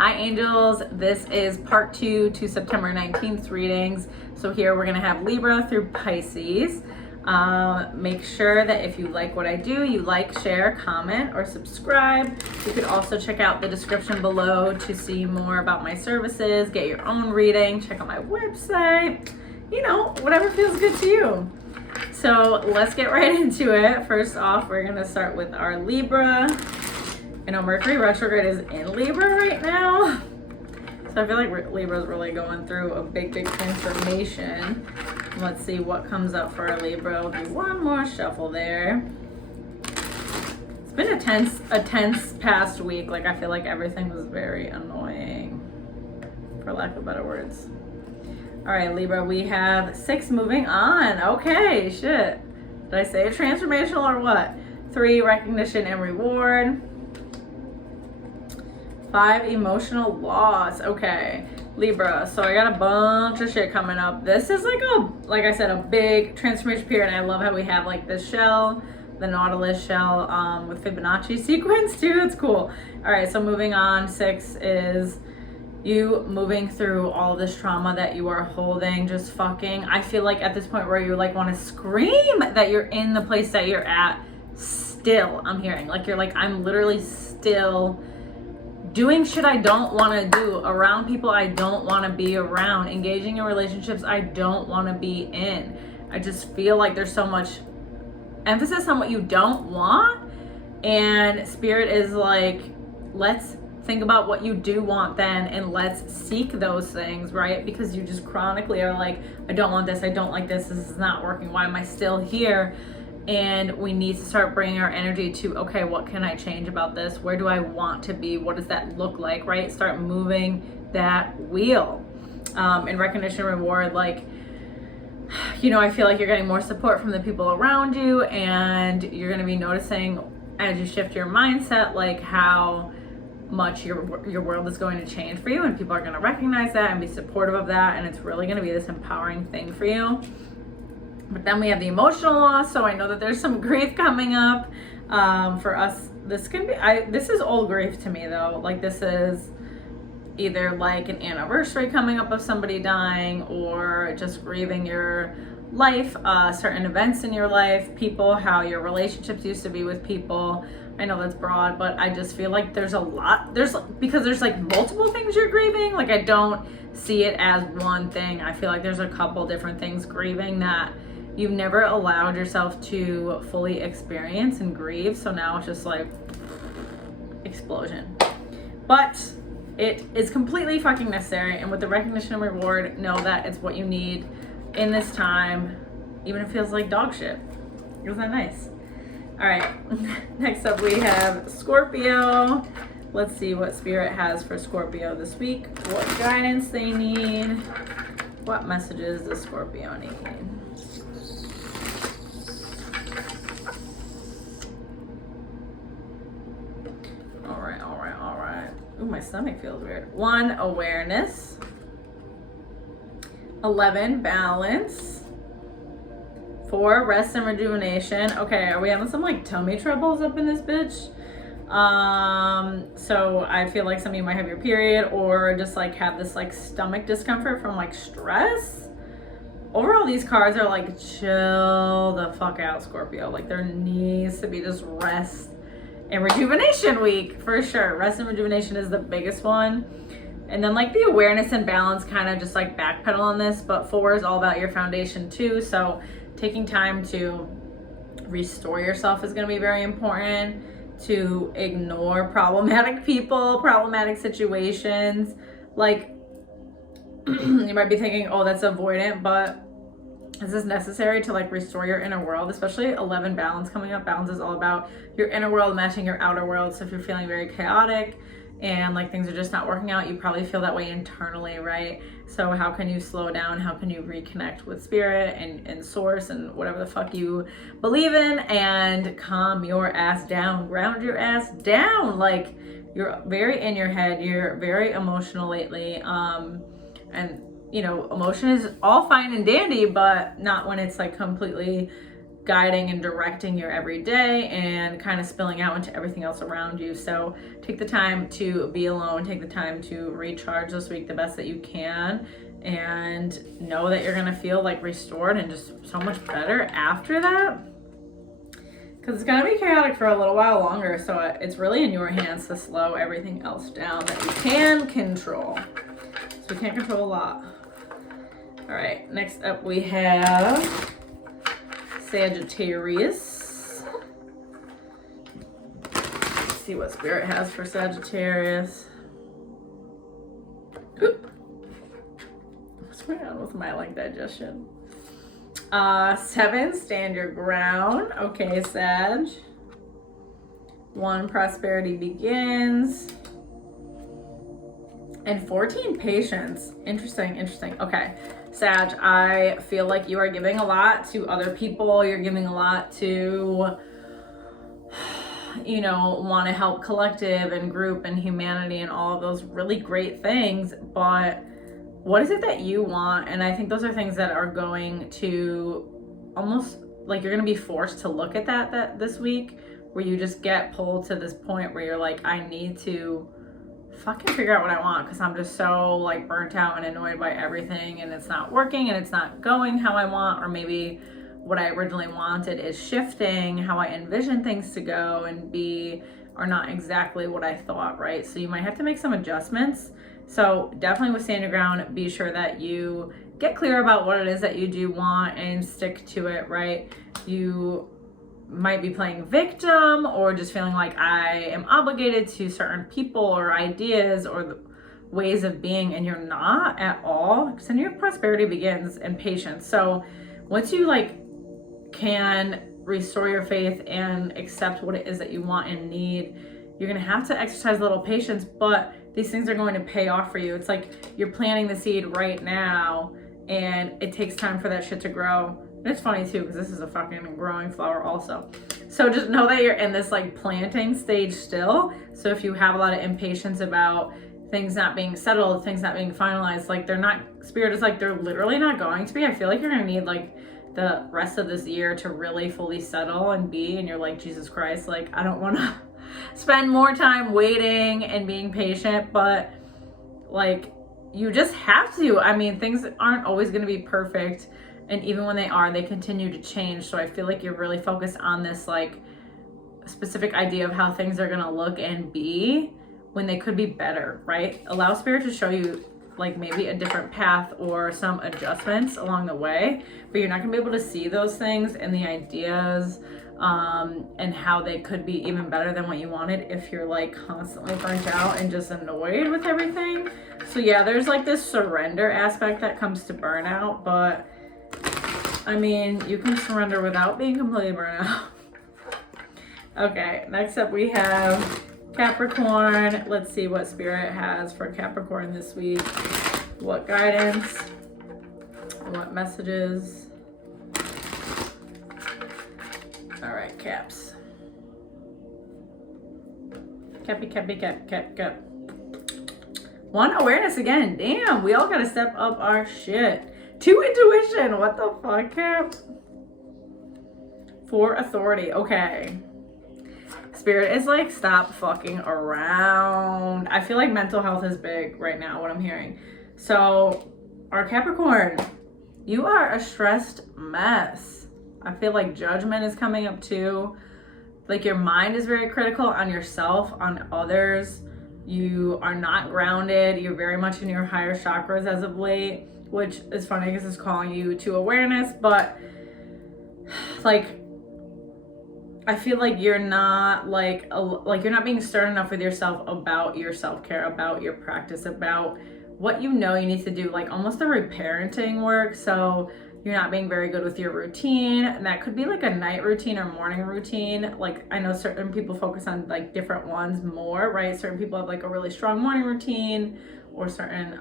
Hi angels, this is part 2 to September 19th readings. So here we're gonna have Libra through Pisces. Make sure that if you like what I do, you like, share, comment, or subscribe. You could also check out the description below to see more about my services, get your own reading, check out my website, you know, whatever feels good to you. So let's get right into it. First off, we're gonna start with our Libra. I know Mercury retrograde is in Libra right now. So I feel like Libra's really going through a big transformation. Let's see what comes up for our Libra. We'll do one more shuffle there. It's been a tense past week. Like I feel like everything was very annoying, for lack of better words. All right, Libra, we have 6 moving on. Okay, shit. Did I say transformational or what? 3, recognition and reward. 5, emotional loss. Okay, Libra, so I got a bunch of shit coming up. This is like I said, a big transformation period. And I love how we have like this shell, the Nautilus shell with Fibonacci sequence too. It's cool. All right, so moving on, 6 is you moving through all of this trauma that you are holding, just fucking. I feel like at this point where you like want to scream that you're in the place that you're at still. I'm hearing like you're like, I'm literally still doing shit I don't want to do, around people I don't want to be around, engaging in relationships I don't want to be in. I just feel like there's so much emphasis on what you don't want, and Spirit is like, let's think about what you do want then, and let's seek those things, right? Because you just chronically are like, I don't want this, I don't like this is not working, why am I still here? And we need to start bringing our energy to, okay, what can I change about this? Where do I want to be? What does that look like, right? Start moving that wheel. In recognition reward, like, you know, I feel like you're getting more support from the people around you, and you're going to be noticing as you shift your mindset, like how much your world is going to change for you, and people are going to recognize that and be supportive of that, and it's really going to be this empowering thing for you. But then we have the emotional loss, so I know that there's some grief coming up for us. This can be, this is old grief to me though. Like this is either like an anniversary coming up of somebody dying, or just grieving your life, certain events in your life, people, how your relationships used to be with people. I know that's broad, but I just feel like there's a lot, because there's like multiple things you're grieving. Like I don't see it as one thing. I feel like there's a couple different things grieving that you've never allowed yourself to fully experience and grieve. So now it's just like explosion. But it is completely fucking necessary. And with the recognition and reward, know that it's what you need in this time, even if it feels like dog shit. Isn't that nice? All right, next up we have Scorpio. Let's see what Spirit has for Scorpio this week, what guidance they need, what messages does Scorpio need. All right. Ooh, my stomach feels weird. 1, awareness. 11, balance. 4, rest and rejuvenation. Okay, are we having some like tummy troubles up in this bitch? So I feel like some of you might have your period, or just like have this like stomach discomfort from like stress. Overall, these cards are like, chill the fuck out, Scorpio. Like there needs to be this rest and rejuvenation week for sure. Rest and rejuvenation is the biggest one. And then like the awareness and balance kind of just like backpedal on this, but 4 is all about your foundation too. So taking time to restore yourself is going to be very important, to ignore problematic people, problematic situations. Like you might be thinking, oh, that's avoidant, but this is necessary to like restore your inner world, especially 11 balance coming up. Balance is all about your inner world matching your outer world. So if you're feeling very chaotic and like things are just not working out, you probably feel that way internally, right? So how can you slow down? How can you reconnect with spirit and source and whatever the fuck you believe in, and calm your ass down, ground your ass down? Like you're very in your head, you're very emotional lately, and you know, emotion is all fine and dandy, but not when it's like completely guiding and directing your everyday and kind of spilling out into everything else around you. So take the time to be alone, take the time to recharge this week the best that you can, and know that you're gonna feel like restored and just so much better after that, because it's gonna be chaotic for a little while longer. So it's really in your hands to slow everything else down that you can control. So we can't control a lot. All right, next up we have Sagittarius. Let's see what Spirit has for Sagittarius. Oop. What's going on with my digestion? 7, stand your ground. Okay, Sag. 1, prosperity begins. And 14, patience. Interesting. Okay, Sag, I feel like you are giving a lot to other people. You're giving a lot to, want to help collective and group and humanity and all of those really great things. But what is it that you want? And I think those are things that are going to almost like you're going to be forced to look at that this week, where you just get pulled to this point where you're like, I need to fucking figure out what I want, because I'm just so burnt out and annoyed by everything, and it's not working and it's not going how I want, or maybe what I originally wanted is shifting how I envision things to go and be, or not exactly what I thought, right? So you might have to make some adjustments. So definitely with stand your ground, be sure that you get clear about what it is that you do want and stick to it, right? You might be playing victim or just feeling like I am obligated to certain people or ideas or the ways of being, and you're not at all, because then your prosperity begins and patience. So once you can restore your faith and accept what it is that you want and need, you're going to have to exercise a little patience, but these things are going to pay off for you. It's like you're planting the seed right now, and it takes time for that shit to grow. And it's funny too, because this is a fucking growing flower also. So just know that you're in this planting stage still. So if you have a lot of impatience about things not being settled, things not being finalized, they're not, Spirit is they're literally not going to be. I feel like you're going to need the rest of this year to really fully settle and be, and you're like, Jesus Christ, I don't want to spend more time waiting and being patient, but you just have to. I mean, things aren't always going to be perfect, and even when they are, they continue to change. So I feel like you're really focused on this specific idea of how things are going to look and be when they could be better, right? Allow Spirit to show you maybe a different path or some adjustments along the way, but you're not gonna be able to see those things and the ideas and how they could be even better than what you wanted if you're constantly burnt out and just annoyed with everything. So yeah, there's this surrender aspect that comes to burnout, but I mean, you can surrender without being completely burnt out. Okay, next up we have Capricorn. Let's see what Spirit has for Capricorn this week. What guidance? What messages? All right, Caps. Cap. 1, awareness again. Damn, we all gotta step up our shit. 2, intuition. What the fuck, Cap? 4, authority. Okay. Spirit is stop fucking around. I feel like mental health is big right now, what I'm hearing. So, our Capricorn, you are a stressed mess. I feel like judgment is coming up too. Your mind is very critical on yourself, on others. You are not grounded. You're very much in your higher chakras as of late, which is funny because it's calling you to awareness, but I feel like you're not you're not being stern enough with yourself about your self-care, about your practice, about what you need to do, almost the reparenting work. So you're not being very good with your routine, and that could be a night routine or morning routine. I know certain people focus on different ones more, right? Certain people have a really strong morning routine or certain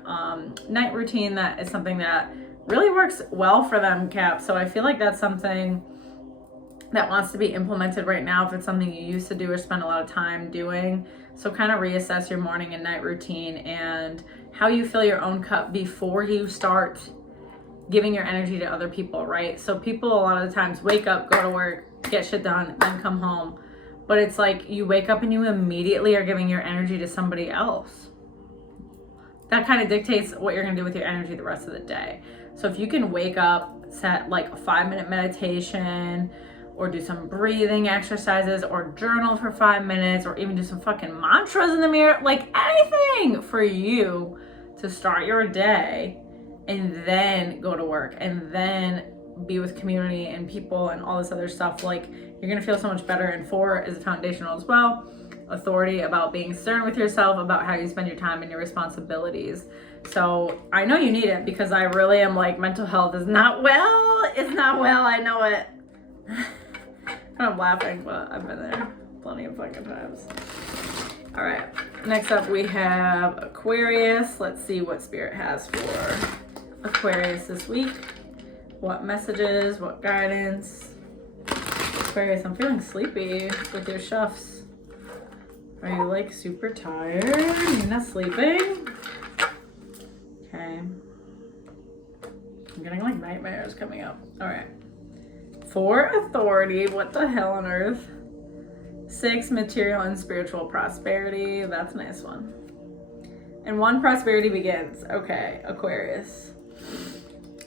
night routine that is something that really works well for them, Cap. So I feel like that's something that wants to be implemented right now if it's something you used to do or spend a lot of time doing. So kind of reassess your morning and night routine and how you fill your own cup before you start giving your energy to other people, right? So people a lot of the times wake up, go to work, get shit done, then come home. But it's like you wake up and you immediately are giving your energy to somebody else. That kind of dictates what you're gonna do with your energy the rest of the day. So if you can wake up, set like a 5-minute meditation, or do some breathing exercises, or journal for 5 minutes, or even do some fucking mantras in the mirror, like anything for you to start your day, and then go to work, and then be with community and people and all this other stuff, like you're gonna feel so much better. And 4 is foundational as well. Authority, about being stern with yourself, about how you spend your time and your responsibilities. So I know you need it, because I really am like, mental health is not well. It's not well, I know it. I'm laughing, but I've been there plenty of fucking times. All right, next up we have Aquarius. Let's see what Spirit has for Aquarius this week. What messages, what guidance? Aquarius, I'm feeling sleepy with your shuffs. Are you like super tired? You're not sleeping? Okay. I'm getting like nightmares coming up. All right. 4, authority. What the hell on earth? 6, material and spiritual prosperity. That's a nice one. And 1, prosperity begins. Okay, Aquarius.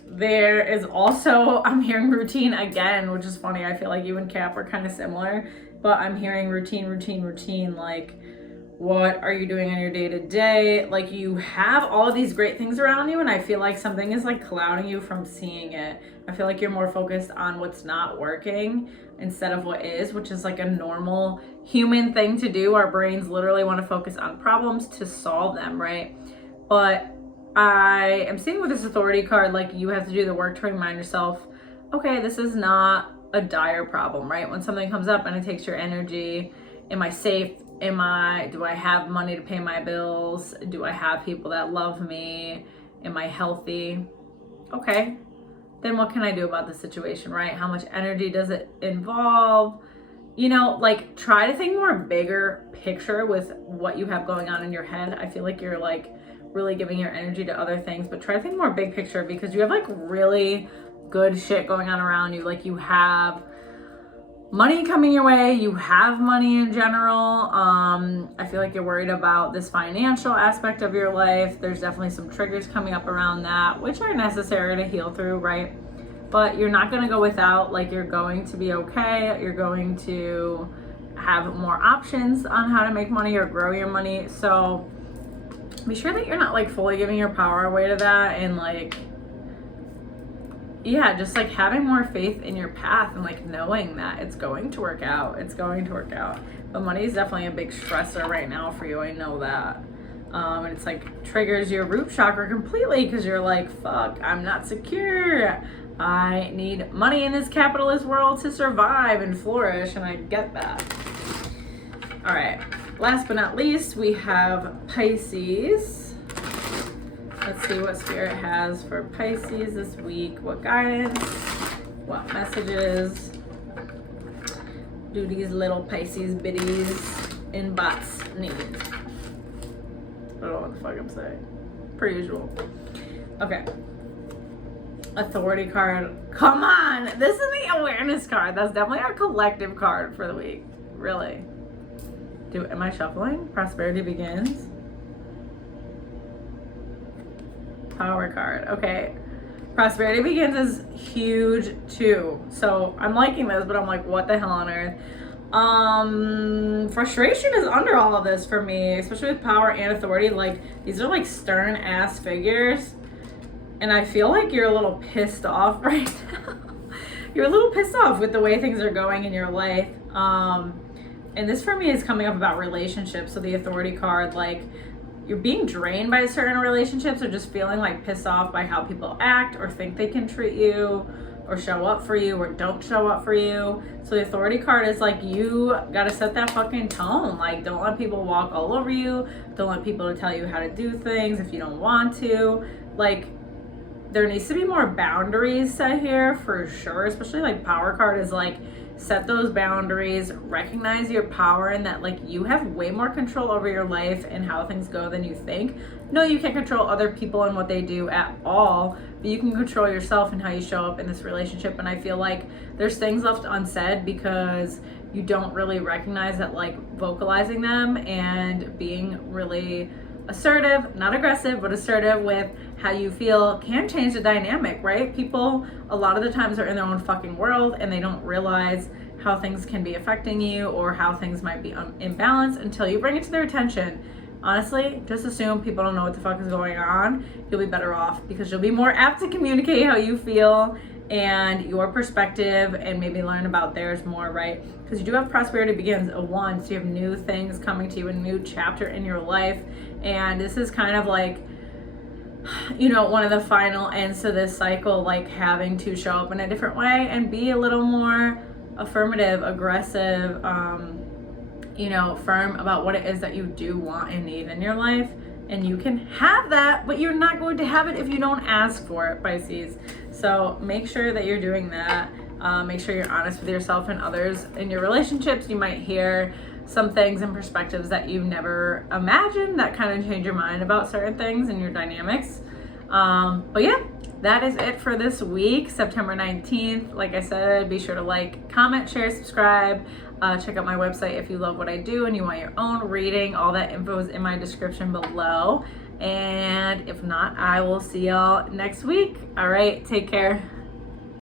There is also, I'm hearing routine again, which is funny. I feel like you and Cap are kind of similar, but I'm hearing routine. Like, what are you doing on your day-to-day? Like, you have all of these great things around you, and I feel like something is like clouding you from seeing it. I feel like you're more focused on what's not working instead of what is, which is like a normal human thing to do. Our brains literally want to focus on problems to solve them, right? But I am seeing with this authority card, like, you have to do the work to remind yourself, okay, this is not a dire problem, right? When something comes up and it takes your energy, am I safe? Do I have money to pay my bills? Do I have people that love me? Am I healthy? Okay, then what can I do about the situation, right? How much energy does it involve? You know, like, try to think more bigger picture with what you have going on in your head. I feel like you're like really giving your energy to other things, but try to think more big picture, because you have like really good shit going on around you. Like, you have money coming your way, you have money in general. I feel like you're worried about this financial aspect of your life. There's definitely some triggers coming up around that, which are necessary to heal through, right? But you're not going to go without. Like, you're going to be okay. You're going to have more options on how to make money or grow your money. So be sure that you're not like fully giving your power away to that, and like, yeah, just like having more faith in your path, and like knowing that it's going to work out. It's going to work out. But money is definitely a big stressor right now for you. I know that. And it's like triggers your root chakra completely, because you're like, fuck, I'm not secure. I need money in this capitalist world to survive and flourish, and I get that. All right, last but not least, we have Pisces. Let's see what Spirit has for Pisces this week. What guidance, what messages do these little Pisces biddies in bots need? I don't know what the fuck I'm saying. Per usual. Okay. Authority card. Come on! This is the awareness card. That's definitely our collective card for the week. Really. Am I shuffling? Prosperity begins. Power card. Okay. Prosperity begins is huge too. So I'm liking this, but I'm like, what the hell on earth? Frustration is under all of this for me, especially with power and authority. Like, these are like stern ass figures, and I feel like you're a little pissed off right now. You're a little pissed off with the way things are going in your life. And this for me is coming up about relationships. So the authority card, like, you're being drained by certain relationships, or just feeling like pissed off by how people act or think they can treat you or show up for you or don't show up for you. So the authority card is like, you gotta set that fucking tone. Like, don't let people walk all over you. Don't let people tell you how to do things if you don't want to. Like, there needs to be more boundaries set here for sure. Especially like power card is like set those boundaries, recognize your power and that like you have way more control over your life and how things go than you think. No, you can't control other people and what they do at all, but you can control yourself and how you show up in this relationship. And I feel like there's things left unsaid because you don't really recognize that like vocalizing them and being really assertive, not aggressive, but assertive with how you feel can change the dynamic, right? People a lot of the times are in their own fucking world and they don't realize how things can be affecting you or how things might be imbalanced until you bring it to their attention. Honestly, just assume people don't know what the fuck is going on. You'll be better off because you'll be more apt to communicate how you feel and your perspective and maybe learn about theirs more, right? Because you do have prosperity begins a one, so you have new things coming to you, a new chapter in your life. And this is kind of like, you know, one of the final ends to this cycle, like having to show up in a different way and be a little more affirmative, aggressive, you know, firm about what it is that you do want and need in your life. And you can have that, but you're not going to have it if you don't ask for it, Pisces. So make sure that you're doing that. Make sure you're honest with yourself and others in your relationships. You might hear some things and perspectives that you've never imagined that kind of change your mind about certain things and your dynamics. But yeah, that is it for this week, September 19th. Like I said, be sure to like, comment, share, subscribe. Check out my website if you love what I do and you want your own reading. All that info is in my description below. And if not, I will see y'all next week. All right, take care.